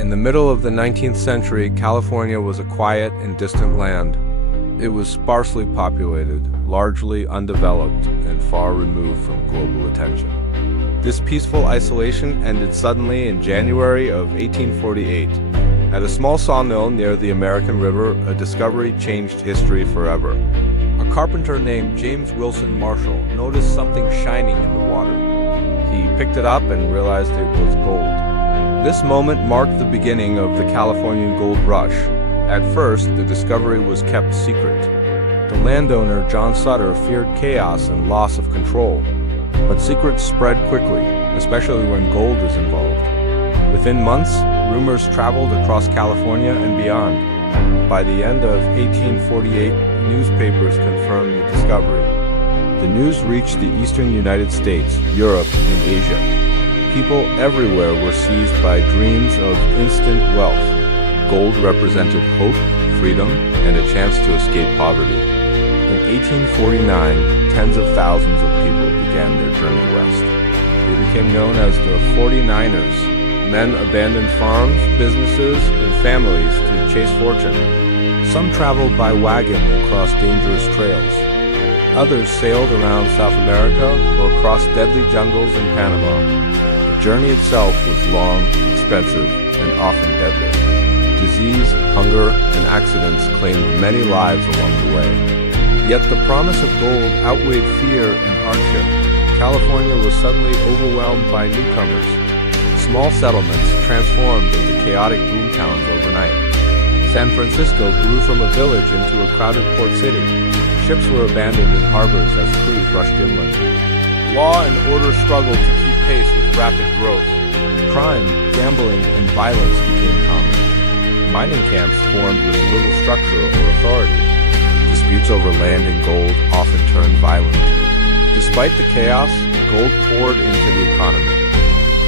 In the middle of the 19th century, California was a quiet and distant land. It was sparsely populated, largely undeveloped, and far removed from global attention. This peaceful isolation ended suddenly in January of 1848. At a small sawmill near the American River, a discovery changed history forever. A carpenter named James Wilson Marshall noticed something shining in the water. He picked it up and realized it was gold. This moment marked the beginning of the Californian gold rush. At first, the discovery was kept secret. The landowner, John Sutter, feared chaos and loss of control. But secrets spread quickly, especially when gold is involved. Within months, rumors traveled across California and beyond. By the end of 1848, newspapers confirmed the discovery. The news reached the eastern United States, Europe, and Asia. People everywhere were seized by dreams of instant wealth. Gold represented hope, freedom, and a chance to escape poverty. In 1849, tens of thousands of people began their journey west. They became known as the 49ers. Men abandoned farms, businesses, and families to chase fortune. Some traveled by wagon across dangerous trails. Others sailed around South America or across deadly jungles in Panama. The journey itself was long, expensive, and often deadly. Disease, hunger, and accidents claimed many lives along the way. Yet the promise of gold outweighed fear and hardship. California was suddenly overwhelmed by newcomers. Small settlements transformed into chaotic boomtowns overnight. San Francisco grew from a village into a crowded port city. Ships were abandoned in harbors as crews rushed inland. Law and order struggled to keep pace with rapid growth. Crime, gambling, and violence became common. Mining camps formed with little structure or authority. Disputes over land and gold often turned violent. Despite the chaos, gold poured into the economy.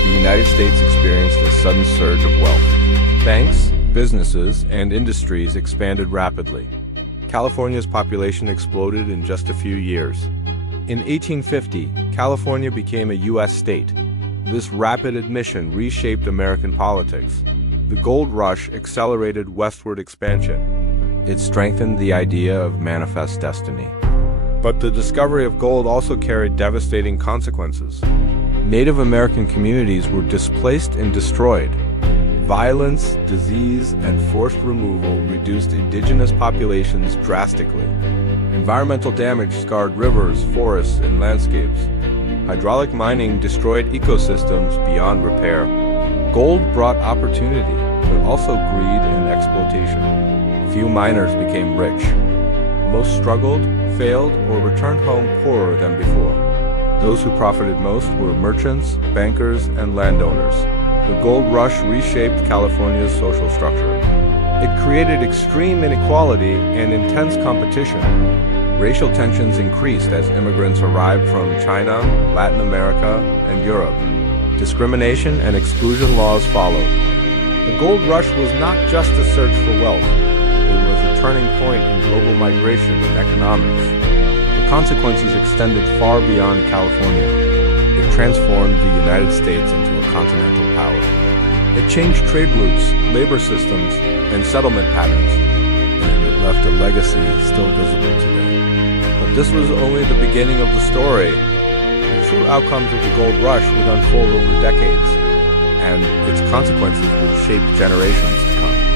The United States experienced a sudden surge of wealth. Banks, businesses, and industries expanded rapidly. California's population exploded in just a few years. In 1850, California became a U.S. state. This rapid admission reshaped American politics. The gold rush accelerated westward expansion. It strengthened the idea of manifest destiny. But the discovery of gold also carried devastating consequences. Native American communities were displaced and destroyed. Violence, disease, and forced removal reduced indigenous populations drastically. Environmental damage scarred rivers, forests, and landscapes. Hydraulic mining destroyed ecosystems beyond repair. Gold brought opportunity, but also greed and exploitation. Few miners became rich. Most struggled, failed, or returned home poorer than before. Those who profited most were merchants, bankers, and landowners. The gold rush reshaped California's social structure. It created extreme inequality and intense competition. Racial tensions increased as immigrants arrived from China, Latin America, and Europe. Discrimination and exclusion laws followed. The gold rush was not just a search for wealth. It was a turning point in global migration and economics. The consequences extended far beyond California. It transformed the United States into a continental power. It changed trade routes, labor systems, and settlement patterns, and it left a legacy still visible today. But this was only the beginning of the story. The true outcomes of the gold rush would unfold over decades, and its consequences would shape generations to come.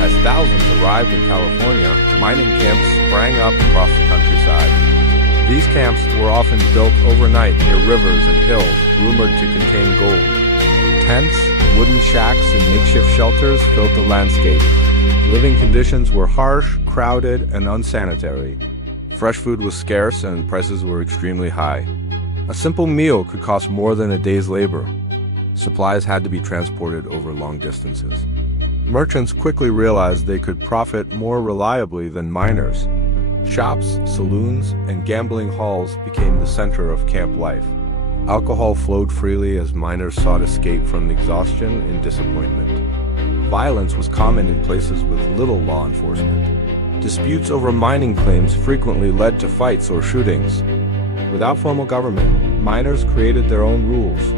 As thousands arrived in California, mining camps sprang up across the countryside. These camps were often built overnight near rivers and hills, rumored to contain gold. Tents, wooden shacks, and makeshift shelters filled the landscape. Living conditions were harsh, crowded, and unsanitary. Fresh food was scarce and prices were extremely high. A simple meal could cost more than a day's labor. Supplies had to be transported over long distances. Merchants quickly realized they could profit more reliably than miners. Shops, saloons, and gambling halls became the center of camp life. Alcohol flowed freely as miners sought escape from exhaustion and disappointment. Violence was common in places with little law enforcement. Disputes over mining claims frequently led to fights or shootings. Without formal government, miners created their own rules.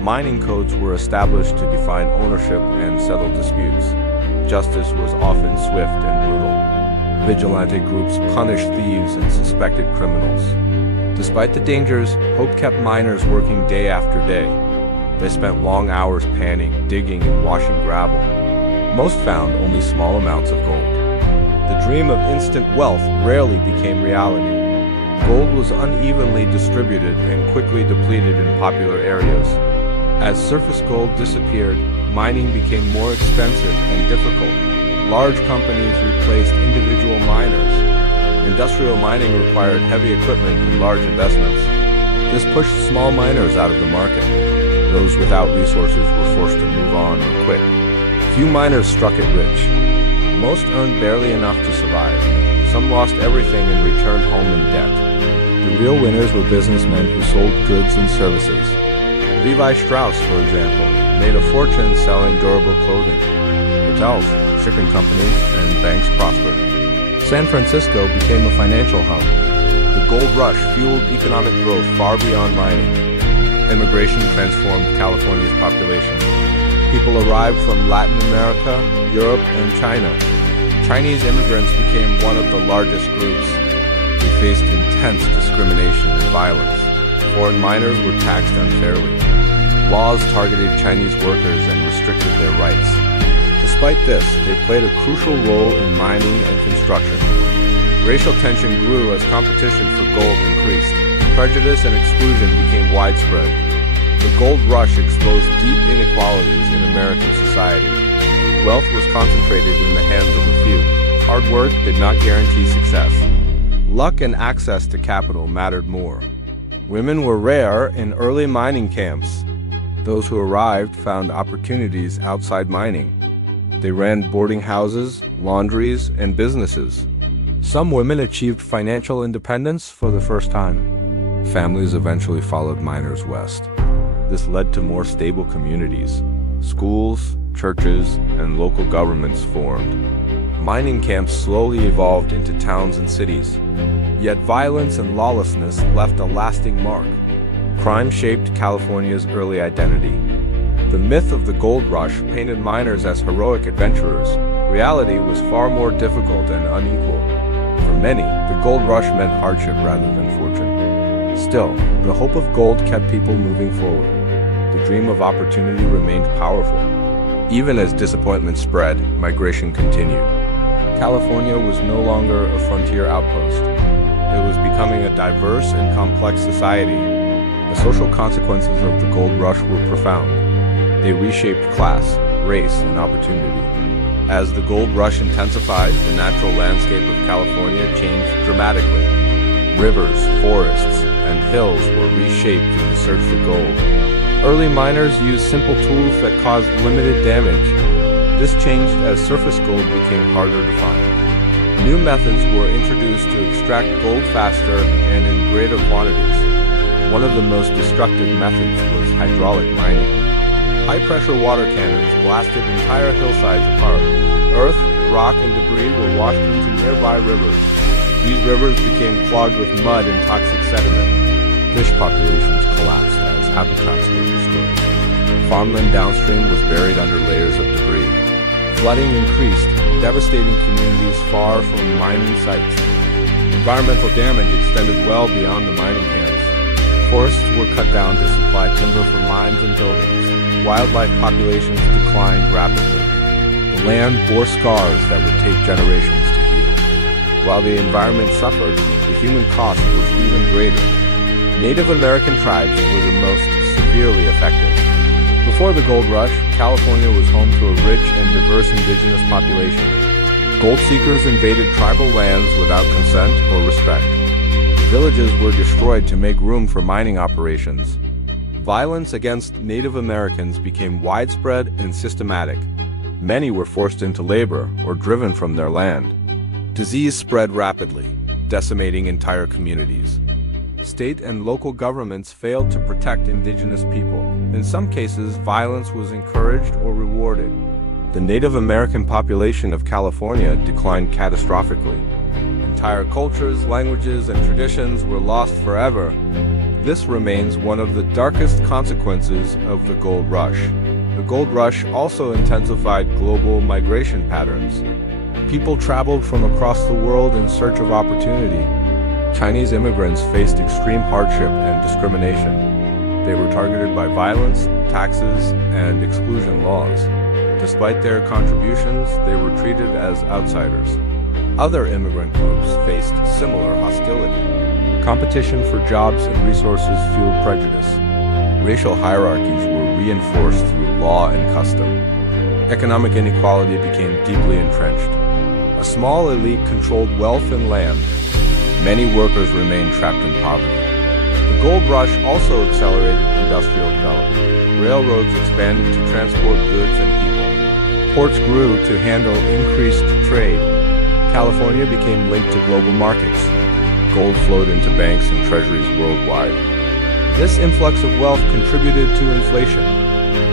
Mining codes were established to define ownership and settle disputes. Justice was often swift and brutal. Vigilante groups punished thieves and suspected criminals. Despite the dangers, hope kept miners working day after day. They spent long hours panning, digging, and washing gravel. Most found only small amounts of gold. The dream of instant wealth rarely became reality. Gold was unevenly distributed and quickly depleted in popular areas. As surface gold disappeared, mining became more expensive and difficult. Large companies replaced individual miners. Industrial mining required heavy equipment and large investments. This pushed small miners out of the market. Those without resources were forced to move on or quit. Few miners struck it rich. Most earned barely enough to survive. Some lost everything and returned home in debt. The real winners were businessmen who sold goods and services. Levi Strauss, for example, made a fortune selling durable clothing. Hotels, shipping companies, and banks prospered. San Francisco became a financial hub. The gold rush fueled economic growth far beyond mining. Immigration transformed California's population. People arrived from Latin America, Europe, and China. Chinese immigrants became one of the largest groups. They faced intense discrimination and violence. Foreign miners were taxed unfairly. Laws targeted Chinese workers and restricted their rights. Despite this, they played a crucial role in mining and construction. Racial tension grew as competition for gold increased. Prejudice and exclusion became widespread. The gold rush exposed deep inequalities in American society. Wealth was concentrated in the hands of a few. Hard work did not guarantee success. Luck and access to capital mattered more. Women were rare in early mining camps. Those who arrived found opportunities outside mining. They ran boarding houses, laundries, and businesses. Some women achieved financial independence for the first time. Families eventually followed miners west. This led to more stable communities. Schools, churches, and local governments formed. Mining camps slowly evolved into towns and cities. Yet violence and lawlessness left a lasting mark. Crime shaped California's early identity. The myth of the gold rush painted miners as heroic adventurers. Reality was far more difficult and unequal. For many, the gold rush meant hardship rather than fortune. Still, the hope of gold kept people moving forward. The dream of opportunity remained powerful. Even as disappointment spread, migration continued. California was no longer a frontier outpost. It was becoming a diverse and complex society. The social consequences of the gold rush were profound. They reshaped class, race, and opportunity. As the gold rush intensified, the natural landscape of California changed dramatically. Rivers, forests, and hills were reshaped in the search for gold. Early miners used simple tools that caused limited damage. This changed as surface gold became harder to find. New methods were introduced to extract gold faster and in greater quantities. One of the most destructive methods was hydraulic mining. High-pressure water cannons blasted entire hillsides apart. Earth, rock, and debris were washed into nearby rivers. These rivers became clogged with mud and toxic sediment. Fish populations collapsed as habitats were destroyed. Farmland downstream was buried under layers of debris. Flooding increased, devastating communities far from mining sites. Environmental damage extended well beyond the mining camps. Forests were cut down to supply timber for mines and buildings. Wildlife populations declined rapidly. The land bore scars that would take generations to heal. While the environment suffered, the human cost was even greater. Native American tribes were the most severely affected. Before the gold rush, California was home to a rich and diverse indigenous population. Gold seekers invaded tribal lands without consent or respect. Villages were destroyed to make room for mining operations. Violence against Native Americans became widespread and systematic. Many were forced into labor or driven from their land. Disease spread rapidly, decimating entire communities. State and local governments failed to protect indigenous people. In some cases, violence was encouraged or rewarded. The Native American population of California declined catastrophically. Entire cultures, languages, and traditions were lost forever. This remains one of the darkest consequences of the gold rush. The gold rush also intensified global migration patterns. People traveled from across the world in search of opportunity. Chinese immigrants faced extreme hardship and discrimination. They were targeted by violence, taxes, and exclusion laws. Despite their contributions, they were treated as outsiders. Other immigrant groups faced similar hostility. Competition for jobs and resources fueled prejudice. Racial hierarchies were reinforced through law and custom. Economic inequality became deeply entrenched. A small elite controlled wealth and land. Many workers remained trapped in poverty. The gold rush also accelerated industrial development. Railroads expanded to transport goods and people. Ports grew to handle increased trade. California became linked to global markets. Gold flowed into banks and treasuries worldwide. This influx of wealth contributed to inflation.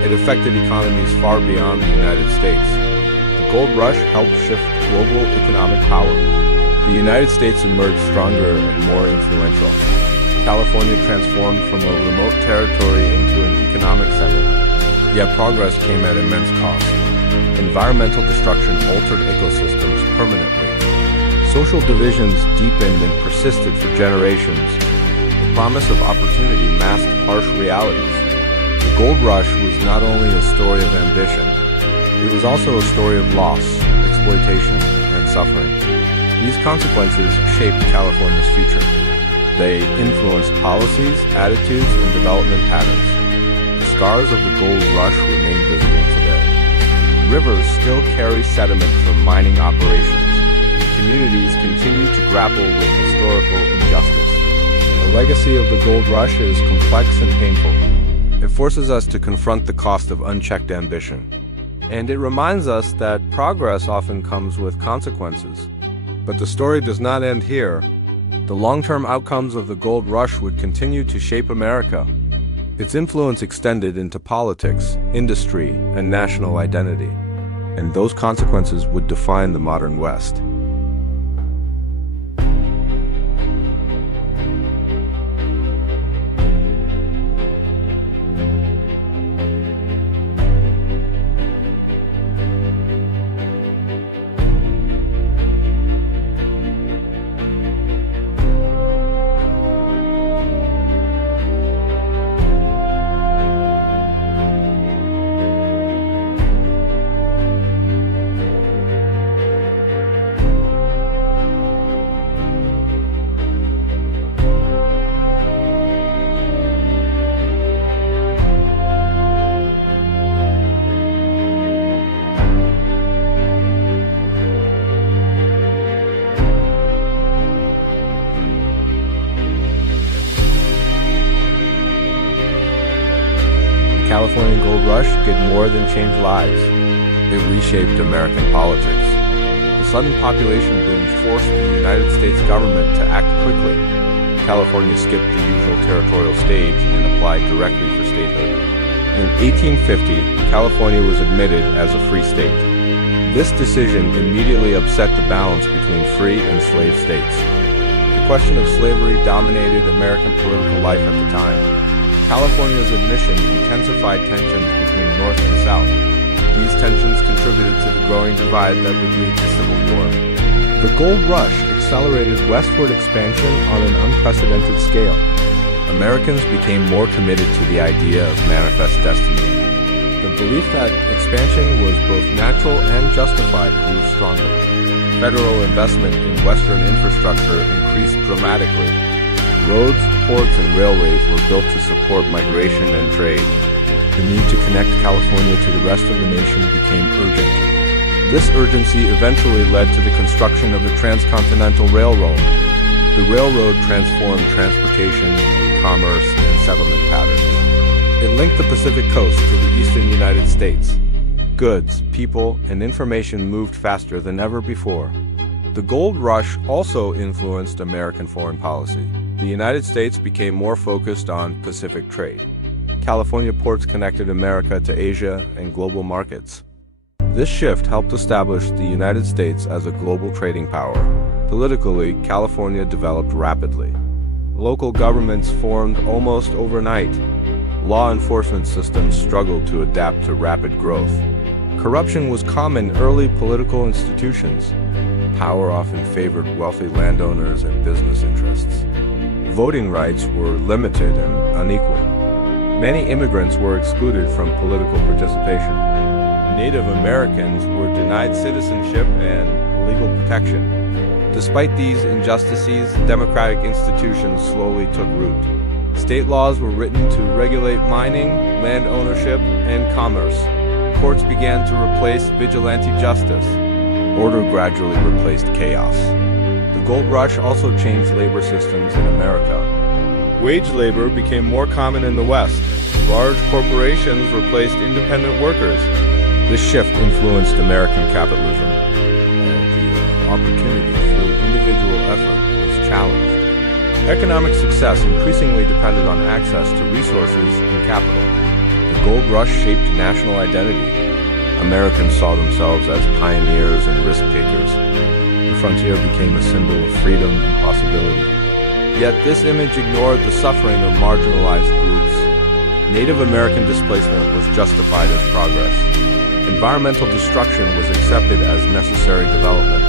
It affected economies far beyond the United States. The gold rush helped shift global economic power. The United States emerged stronger and more influential. California transformed from a remote territory into an economic center. Yet progress came at immense cost. Environmental destruction altered ecosystems permanently. Social divisions deepened and persisted for generations. The promise of opportunity masked harsh realities. The gold rush was not only a story of ambition, it was also a story of loss, exploitation, and suffering. These consequences shaped California's future. They influenced policies, attitudes, and development patterns. The scars of the gold rush remain visible today. Rivers still carry sediment from mining operations. Communities continue to grapple with historical injustice. The legacy of the gold rush is complex and painful. It forces us to confront the cost of unchecked ambition. And it reminds us that progress often comes with consequences. But the story does not end here. The long-term outcomes of the gold rush would continue to shape America. Its influence extended into politics, industry, and national identity. And those consequences would define the modern West. The Californian gold rush did more than change lives. It reshaped American politics. The sudden population boom forced the United States government to act quickly. California skipped the usual territorial stage and applied directly for statehood. In 1850, California was admitted as a free state. This decision immediately upset the balance between free and slave states. The question of slavery dominated American political life at the time. California's admission intensified tensions between North and South. These tensions contributed to the growing divide that would lead to civil war. The gold rush accelerated westward expansion on an unprecedented scale. Americans became more committed to the idea of manifest destiny. The belief that expansion was both natural and justified grew stronger. Federal investment in Western infrastructure increased dramatically. Roads, ports, and railways were built to support migration and trade. The need to connect California to the rest of the nation became urgent. This urgency eventually led to the construction of the Transcontinental Railroad. The railroad transformed transportation, commerce, and settlement patterns. It linked the Pacific coast to the eastern United States. Goods, people, and information moved faster than ever before. The gold rush also influenced American foreign policy. The United States became more focused on Pacific trade. California ports connected America to Asia and global markets. This shift helped establish the United States as a global trading power. Politically, California developed rapidly. Local governments formed almost overnight. Law enforcement systems struggled to adapt to rapid growth. Corruption was common in early political institutions. Power often favored wealthy landowners and business interests. Voting rights were limited and unequal. Many immigrants were excluded from political participation. Native Americans were denied citizenship and legal protection. Despite these injustices, democratic institutions slowly took root. State laws were written to regulate mining, land ownership, and commerce. Courts began to replace vigilante justice. Order gradually replaced chaos. The gold rush also changed labor systems in America. Wage labor became more common in the West. Large corporations replaced independent workers. This shift influenced American capitalism. The opportunity through individual effort was challenged. Economic success increasingly depended on access to resources and capital. The gold rush shaped national identity. Americans saw themselves as pioneers and risk-takers. The frontier became a symbol of freedom and possibility. Yet this image ignored the suffering of marginalized groups. Native American displacement was justified as progress. Environmental destruction was accepted as necessary development.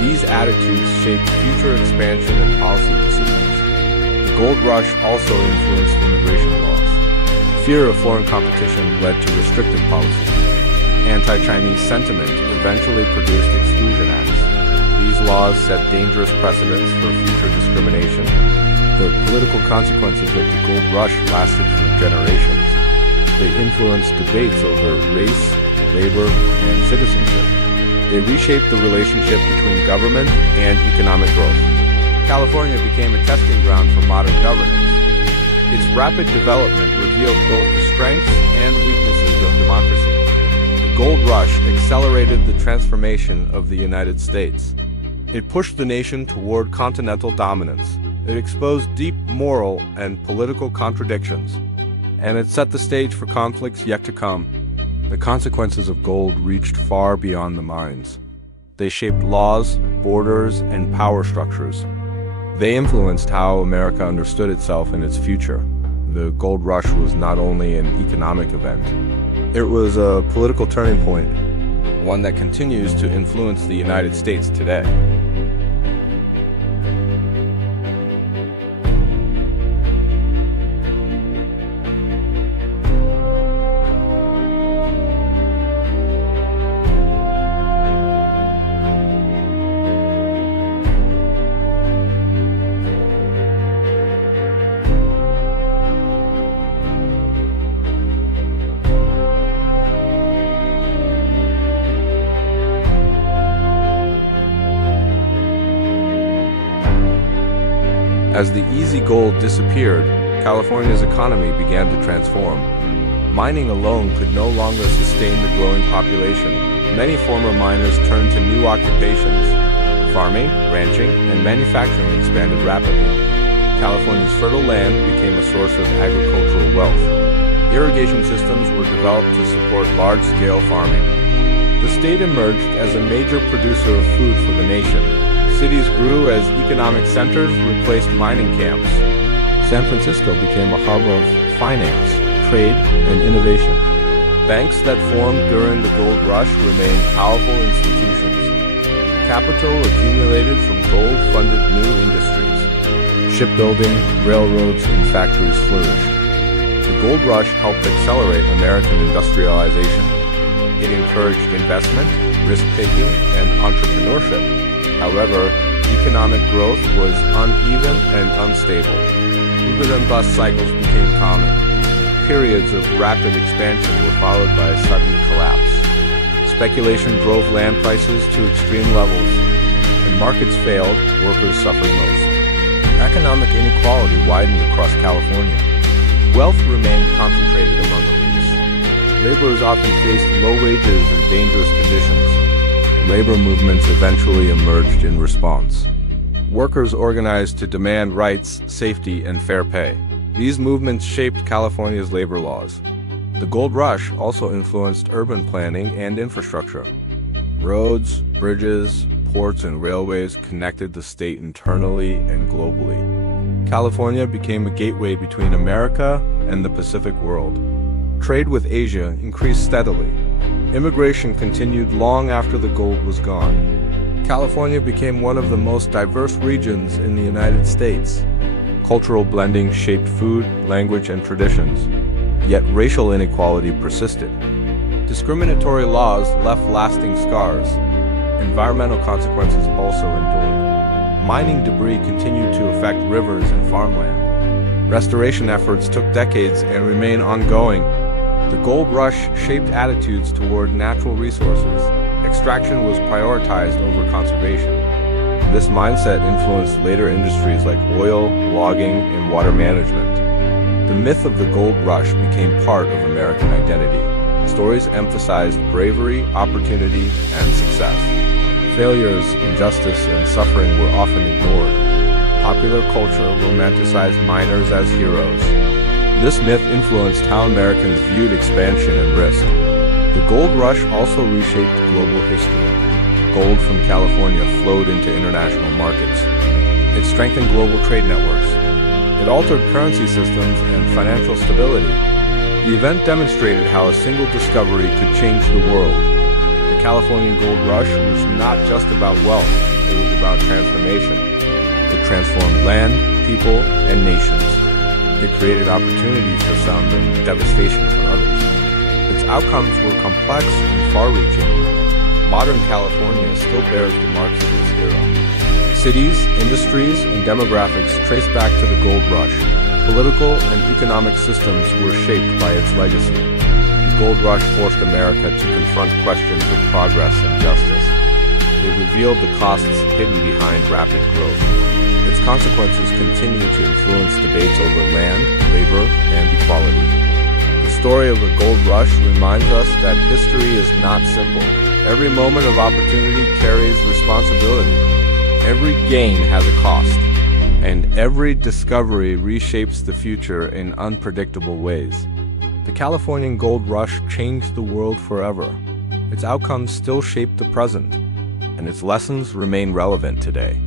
These attitudes shaped future expansion and policy decisions. The gold rush also influenced immigration laws. Fear of foreign competition led to restrictive policies. Anti-Chinese sentiment eventually produced exclusion acts. These laws set dangerous precedents for future discrimination. The political consequences of the gold rush lasted for generations. They influenced debates over race, labor, and citizenship. They reshaped the relationship between government and economic growth. California became a testing ground for modern governance. Its rapid development revealed both the strengths and weaknesses of democracy. The gold rush accelerated the transformation of the United States. It pushed the nation toward continental dominance. It exposed deep moral and political contradictions. And it set the stage for conflicts yet to come. The consequences of gold reached far beyond the mines. They shaped laws, borders, and power structures. They influenced how America understood itself and its future. The gold rush was not only an economic event. It was a political turning point, one that continues to influence the United States today. As the easy gold disappeared, California's economy began to transform. Mining alone could no longer sustain the growing population. Many former miners turned to new occupations. Farming, ranching, and manufacturing expanded rapidly. California's fertile land became a source of agricultural wealth. Irrigation systems were developed to support large-scale farming. The state emerged as a major producer of food for the nation. Cities grew as economic centers replaced mining camps. San Francisco became a hub of finance, trade, and innovation. Banks that formed during the gold rush remained powerful institutions. Capital accumulated from gold-funded new industries. Shipbuilding, railroads, and factories flourished. The gold rush helped accelerate American industrialization. It encouraged investment, risk-taking, and entrepreneurship. However, economic growth was uneven and unstable. Boom and bust cycles became common. Periods of rapid expansion were followed by a sudden collapse. Speculation drove land prices to extreme levels. When markets failed, workers suffered most. Economic inequality widened across California. Wealth remained concentrated among elites. Laborers often faced low wages and dangerous conditions. Labor movements eventually emerged in response. Workers organized to demand rights, safety, and fair pay. These movements shaped California's labor laws. The gold rush also influenced urban planning and infrastructure. Roads, bridges, ports, and railways connected the state internally and globally. California became a gateway between America and the Pacific world. Trade with Asia increased steadily. Immigration continued long after the gold was gone. California became one of the most diverse regions in the United States. Cultural blending shaped food, language, and traditions. Yet racial inequality persisted. Discriminatory laws left lasting scars. Environmental consequences also endured. Mining debris continued to affect rivers and farmland. Restoration efforts took decades and remain ongoing. The gold rush shaped attitudes toward natural resources. Extraction was prioritized over conservation. This mindset influenced later industries like oil, logging, and water management. The myth of the gold rush became part of American identity. Stories emphasized bravery, opportunity, and success. Failures, injustice, and suffering were often ignored. Popular culture romanticized miners as heroes. This myth influenced how Americans viewed expansion and risk. The gold rush also reshaped global history. Gold from California flowed into international markets. It strengthened global trade networks. It altered currency systems and financial stability. The event demonstrated how a single discovery could change the world. The Californian gold rush was not just about wealth, it was about transformation. It transformed land, people, and nations. It created opportunity for some and devastation for others. Its outcomes were complex and far-reaching. Modern California still bears the marks of this era. Cities, industries, and demographics trace back to the gold rush. Political and economic systems were shaped by its legacy. The gold rush forced America to confront questions of progress and justice. It revealed the costs hidden behind rapid growth. Its consequences continue to influence debates over land, labor, and equality. The story of the gold rush reminds us that history is not simple. Every moment of opportunity carries responsibility. Every gain has a cost, and every discovery reshapes the future in unpredictable ways. The Californian gold rush changed the world forever. Its outcomes still shape the present, and its lessons remain relevant today.